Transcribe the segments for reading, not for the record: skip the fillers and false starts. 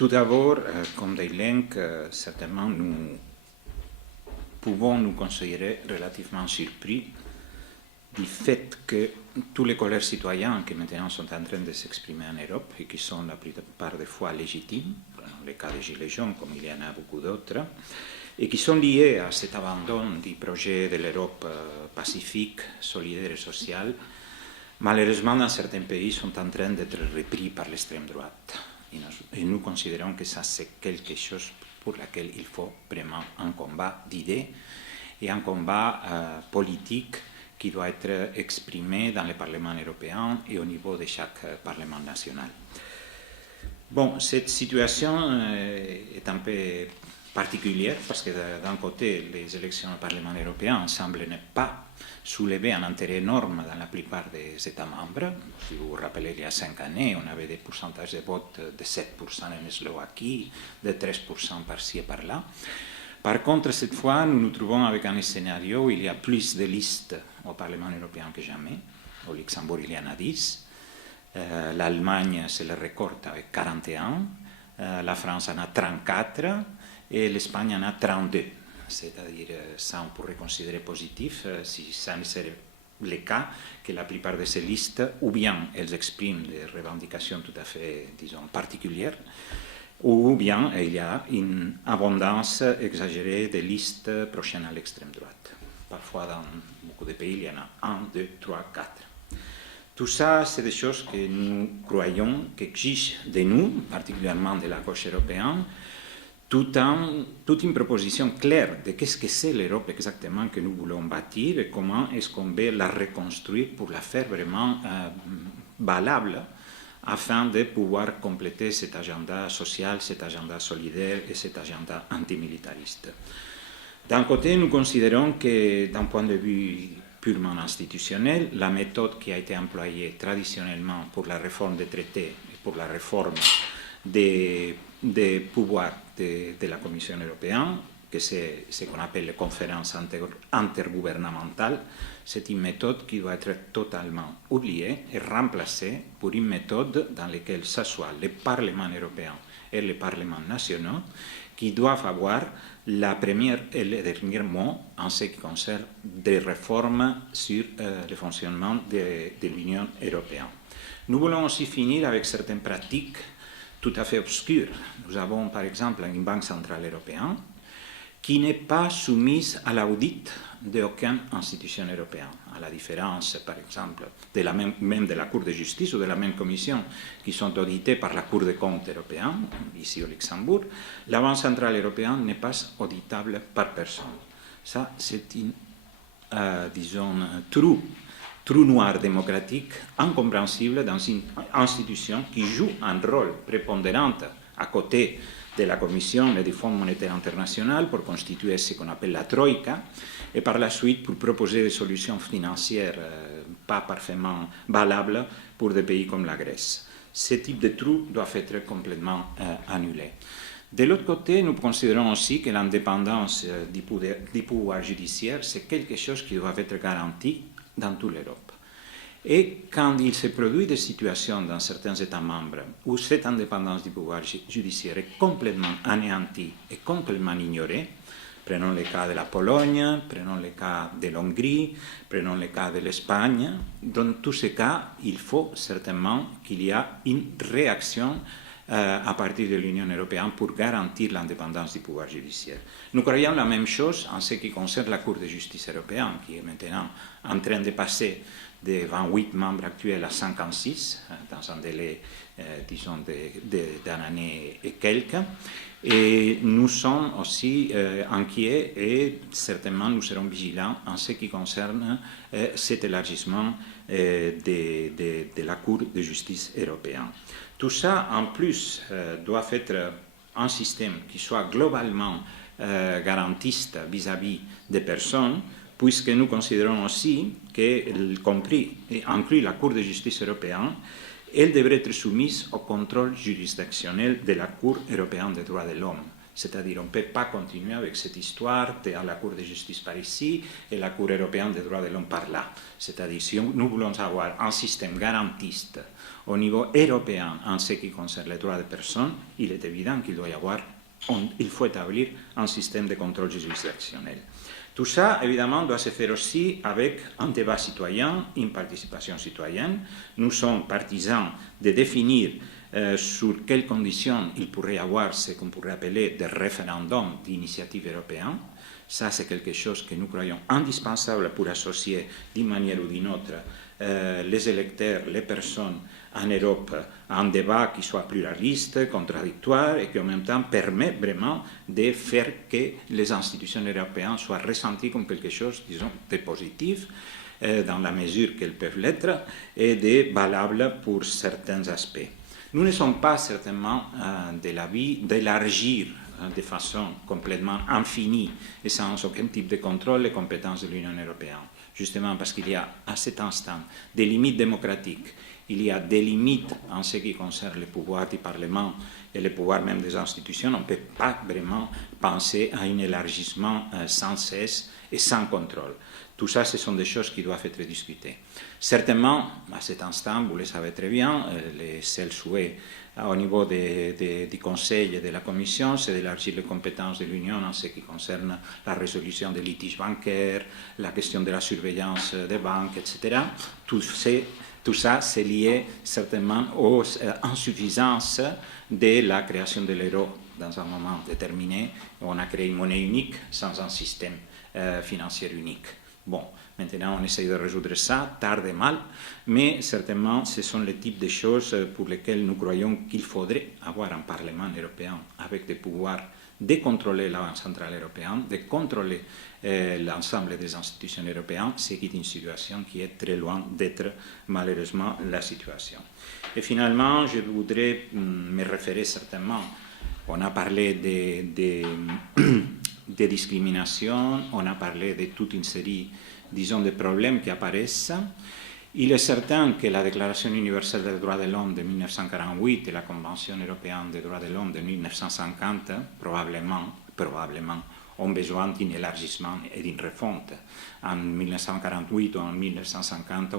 Tout d'abord, comme Deilenc, certainement, nous pouvons nous considérer relativement surpris du fait que tous les colères citoyens qui maintenant sont en train de s'exprimer en Europe et qui sont la plupart des fois légitimes, dans le cas des Gilets jaunes comme il y en a beaucoup d'autres, et qui sont liés à cet abandon du projet de l'Europe pacifique, solidaire et sociale, malheureusement dans certains pays sont en train d'être repris par l'extrême droite. Et nous considérons que ça c'est quelque chose pour lequel il faut vraiment un combat d'idées et un combat politique qui doit être exprimé dans le Parlement européen et au niveau de chaque Parlement national. Bon, cette situation est un peu particulière parce que d'un côté, les élections au Parlement européen semblent ne pas soulever un intérêt énorme dans la plupart des États membres. Si vous vous rappelez, il y a 5 années, on avait des pourcentages de vote de 7% en Slovaquie, de 13% par-ci et par-là. Par contre, cette fois, nous nous trouvons avec un scénario où il y a plus de listes au Parlement européen que jamais. Au Luxembourg, il y en a 10. L'Allemagne, c'est le record avec 41. La France en a 34. Et l'Espagne en a 32. C'est-à-dire, ça, on pourrait considérer positif si ça ne serait le cas que la plupart de ces listes, ou bien elles expriment des revendications tout à fait, disons, particulières, ou bien il y a une abondance exagérée de listes prochaines à l'extrême droite. Parfois, dans beaucoup de pays, il y en a 1, 2, 3, 4. Tout ça, c'est des choses que nous croyons qu'exigent de nous, particulièrement de la gauche européenne, toute une proposition claire de qu'est-ce que c'est l'Europe exactement que nous voulons bâtir et comment est-ce qu'on veut la reconstruire pour la faire vraiment valable afin de pouvoir compléter cet agenda social, cet agenda solidaire et cet agenda antimilitariste. D'un côté, nous considérons que d'un point de vue purement institutionnel, la méthode qui a été employée traditionnellement pour la réforme des traités et pour la réforme des pouvoirs de la Commission européenne, que c'est ce qu'on appelle les conférences intergouvernementales, c'est une méthode qui doit être totalement oubliée et remplacée pour une méthode dans laquelle s'assoient les parlements européens et les parlements nationaux qui doivent avoir la première et le dernier mot en ce qui concerne des réformes sur le fonctionnement de l'Union européenne. Nous voulons aussi finir avec certaines pratiques tout à fait obscure. Nous avons par exemple une banque centrale européenne qui n'est pas soumise à l'audit d'aucune institution européenne, à la différence par exemple même de la Cour de justice ou de la même commission qui sont auditées par la Cour des comptes européenne, ici au Luxembourg. La banque centrale européenne n'est pas auditable par personne. Ça, c'est une, disons, trou noir démocratique incompréhensible dans une institution qui joue un rôle prépondérant à côté de la Commission et du Fonds monétaire international pour constituer ce qu'on appelle la Troïka et par la suite pour proposer des solutions financières pas parfaitement valables pour des pays comme la Grèce. Ce type de trou doit être complètement annulé. De l'autre côté, nous considérons aussi que l'indépendance du pouvoir judiciaire, c'est quelque chose qui doit être garanti dans toute l'Europe. Et quand il se produit des situations dans certains États membres où cette indépendance du pouvoir judiciaire est complètement anéantie et complètement ignorée, prenons le cas de la Pologne, prenons le cas de l'Hongrie, prenons le cas de l'Espagne, dans tous ces cas, il faut certainement qu'il y ait une réaction à partir de l'Union européenne pour garantir l'indépendance du pouvoir judiciaire. Nous croyons la même chose en ce qui concerne la Cour de justice européenne, qui est maintenant en train de passer de 28 membres actuels à 56, dans un délai, disons, d'un année et quelques. Et nous sommes aussi inquiets et certainement nous serons vigilants en ce qui concerne cet élargissement de la Cour de justice européenne. Tout ça, en plus, doit être un système qui soit globalement garantiste vis-à-vis des personnes, puisque nous considérons aussi que, compris et inclus la Cour de justice européenne, elle devrait être soumise au contrôle juridictionnel de la Cour européenne des droits de l'homme. C'est-à-dire on ne peut pas continuer avec cette histoire à la Cour de justice par ici et la Cour européenne des droits de l'homme par là. C'est-à-dire si nous voulons avoir un système garantiste au niveau européen en ce qui concerne les droits des personnes, il est évident qu'il il faut établir un système de contrôle juridictionnel. Tout ça, évidemment, doit se faire aussi avec un débat citoyen, une participation citoyenne. Nous sommes partisans de définir sur quelles conditions il pourrait y avoir ce qu'on pourrait appeler des référendums d'initiative européenne. Ça, c'est quelque chose que nous croyons indispensable pour associer d'une manière ou d'une autre les électeurs, les personnes en Europe à un débat qui soit pluraliste, contradictoire et qui en même temps permet vraiment de faire que les institutions européennes soient ressenties comme quelque chose, disons, de positif dans la mesure qu'elles peuvent l'être et de valable pour certains aspects. Nous ne sommes pas certainement de l'avis d'élargir de façon complètement infinie et sans aucun type de contrôle les compétences de l'Union européenne. Justement parce qu'il y a à cet instant des limites démocratiques, il y a des limites en ce qui concerne le pouvoir du Parlement et le pouvoir même des institutions. On ne peut pas vraiment penser à un élargissement sans cesse et sans contrôle. Tout ça, ce sont des choses qui doivent être discutées. Certainement, à cet instant, vous le savez très bien, les seuls souhaits au niveau du Conseil et de la Commission, c'est d'élargir les compétences de l'Union en ce qui concerne la résolution des litiges bancaires, la question de la surveillance des banques, etc. Tout ça, c'est lié certainement aux insuffisances de la création de l'euro dans un moment déterminé. On a créé une monnaie unique sans un système financier unique. Bon, maintenant on essaye de résoudre ça, tard et mal, mais certainement ce sont les types de choses pour lesquelles nous croyons qu'il faudrait avoir un Parlement européen avec des pouvoirs de contrôler la Banque centrale européenne, de contrôler l'ensemble des institutions européennes, ce qui est une situation qui est très loin d'être malheureusement la situation. Et finalement, je voudrais me référer certainement, on a parlé de discrimination, on a parlé de toute une série, disons, de problèmes qui apparaissent. Il est certain que la Déclaration universelle des droits de l'homme de 1948 et la Convention européenne des droits de l'homme de 1950, probablement, ont besoin d'un élargissement et d'une refonte. En 1948 ou en 1950,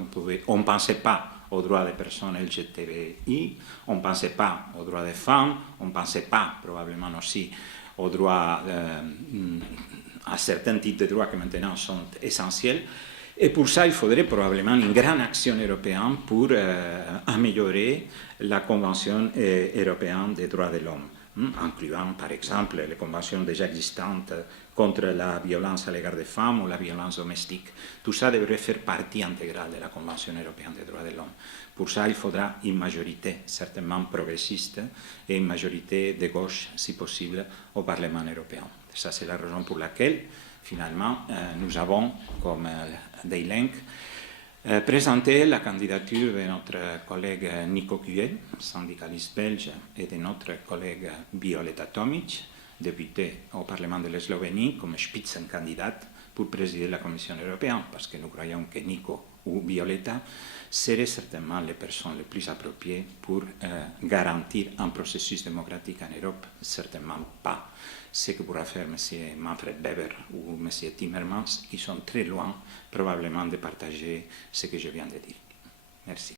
on ne pensait pas aux droits des personnes LGTBI, on ne pensait pas aux droits des femmes, on ne pensait pas probablement aussi aux droits, à certains types de droits qui maintenant sont essentiels. Et pour ça, il faudrait probablement une grande action européenne pour améliorer la Convention européenne des droits de l'homme, incluant par exemple les conventions déjà existantes contre la violence à l'égard des femmes ou la violence domestique. Tout ça devrait faire partie intégrale de la Convention européenne des droits de l'homme. Pour ça, il faudra une majorité certainement progressiste et une majorité de gauche, si possible, au Parlement européen. Ça, c'est la raison pour laquelle, finalement, nous avons, comme des Lenk, présenté la candidature de notre collègue Nico Cuet, syndicaliste belge, et de notre collègue Violeta Tomic, députée au Parlement de la Slovénie, comme Spitzenkandidat pour présider la Commission européenne, parce que nous croyons que Nico ou Violeta seraient certainement les personnes les plus appropriées pour garantir un processus démocratique en Europe, certainement pas ce que pourra faire M. Manfred Weber ou M. Timmermans, qui sont très loin probablement de partager ce que je viens de dire. Merci.